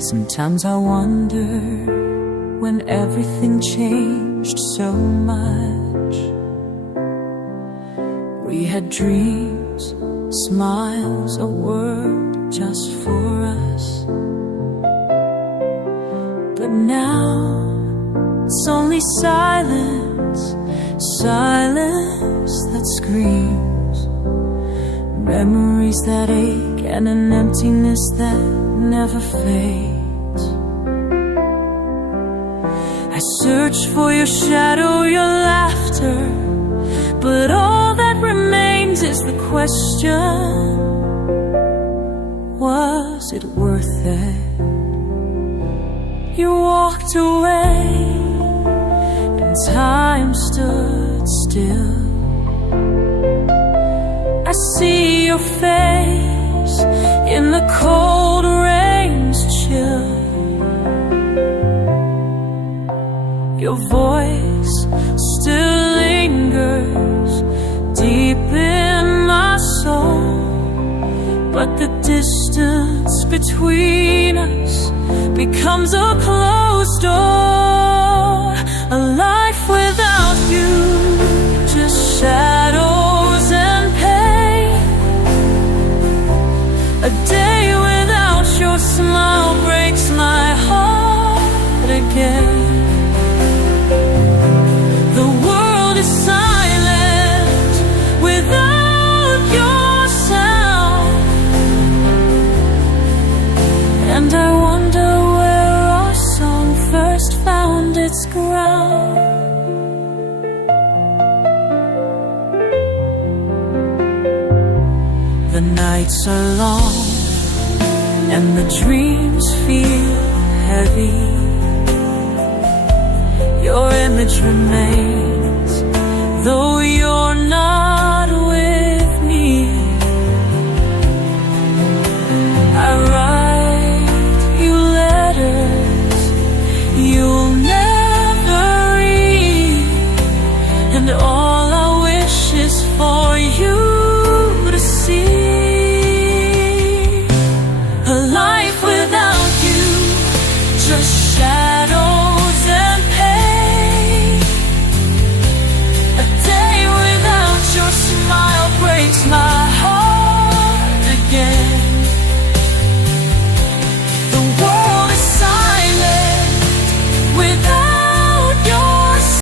Sometimes I wonder when everything changed so much. We had dreams, smiles, a word just for us. But now it's only silence, silence that screams. Memories that ache and an emptiness that never fades. I search for your shadow, your laughter, but all that remains is the question: was it worth it? You walked away and time stood still. I see your face in the cold rain's chill. Your voice still lingers deep in my soul, but the distance between us becomes a closed door. A life without you, just shadows and pain. A day without your smile breaks my heart again. The world is silent without your sound, and I wonder where our song first found its ground. The nights are long and the dreams feel heavy. Your image remains, though you're not